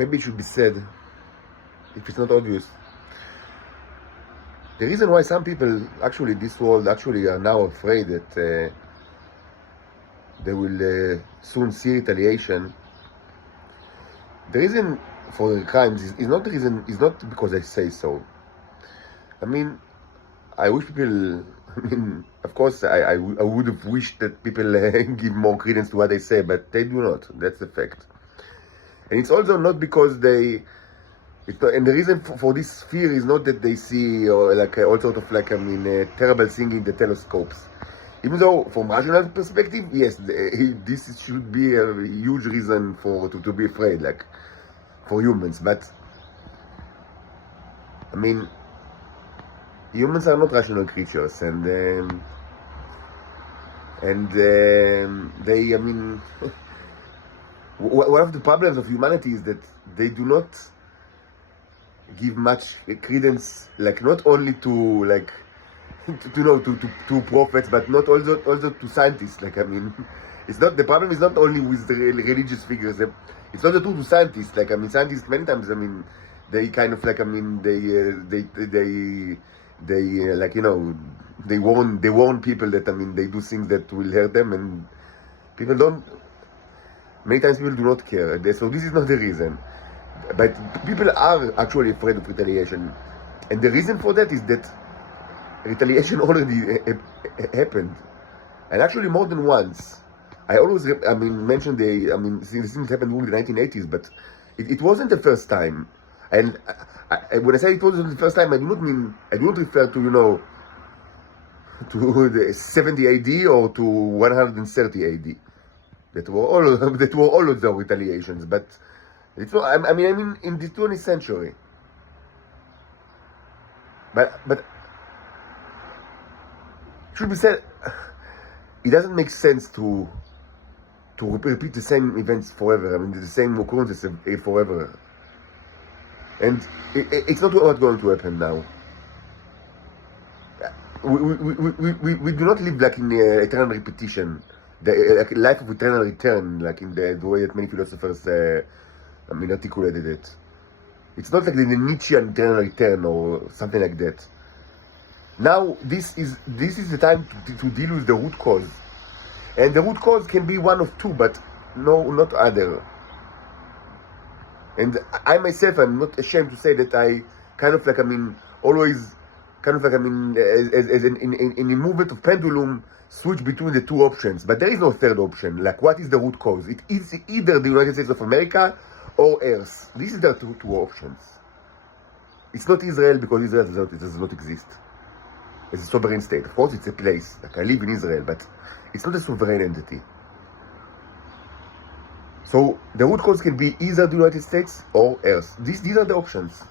maybe it should be said, if it's not obvious. The reason why some people actually this world actually are now afraid that they will soon see retaliation. The reason for the crimes is not the reason, is not because I say so. I mean, I wish people, I mean, of course I would have wished that people give more credence to what they say, but they do not. That's the fact. And it's also not because they, it's not, and the reason for this fear is not that they see or like all sort of like, I mean, terrible thing in the telescopes. Even though from rational perspective, yes, this should be a huge reason to be afraid, like for humans. But I mean, humans are not rational creatures, and they, I mean, one of the problems of humanity is that they do not give much credence, like not only to like to prophets, but not also to scientists. Like, I mean, it's not, the problem is not only with the religious figures. It's not true to scientists. Like, I mean, scientists many times, I mean, they kind of like, I mean, they like, you know, they warn people that, I mean, they do things that will hurt them, and people don't. Many times people do not care. So this is not the reason. But people are actually afraid of retaliation, and the reason for that is that retaliation already happened, and actually more than once. I always, I mean, mention I mean, these things happened in the 1980s, but it wasn't the first time. And when I say it wasn't the first time, I do not refer to, you know, to the 70 AD or to 130 AD. That were all of the retaliations, but it's not. I mean, in the 20th century. But should be said, it doesn't make sense to repeat the same events forever. I mean, the same occurrences forever. And it's not what's going to happen now. We do not live like in eternal repetition, like life of eternal return, like in the way that many philosophers, I mean, articulated it. It's not like the Nietzschean eternal return or something like that. Now, this is the time to deal with the root cause. And the root cause can be one of two, but no, not other. And I myself, I'm not ashamed to say that I kind of like, I mean, always kind of like, I mean, as in a movement of pendulum, switch between the two options. But there is no third option. Like, what is the root cause? It is either the United States of America or Earth. These are the two options. It's not Israel, because Israel does not exist as a sovereign state. Of course, it's a place. Like, I live in Israel, but it's not a sovereign entity. So the root cause can be either the United States or Earth. These are the options.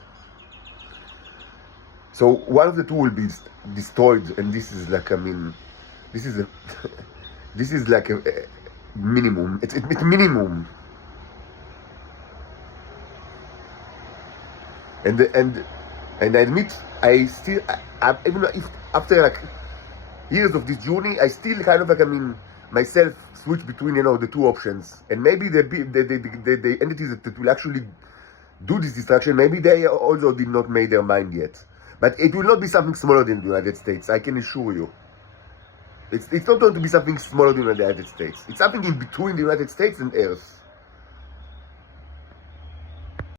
So one of the two will be destroyed, and this is like, I mean, this is like a minimum. It's minimum. And I admit, even if after like years of this journey, I still kind of like, I mean, myself switch between, you know, the two options. And maybe the entities that will actually do this destruction, maybe they also did not make their mind yet. But it will not be something smaller than the United States, I can assure you. It's not going to be something smaller than the United States. It's something in between the United States and Earth.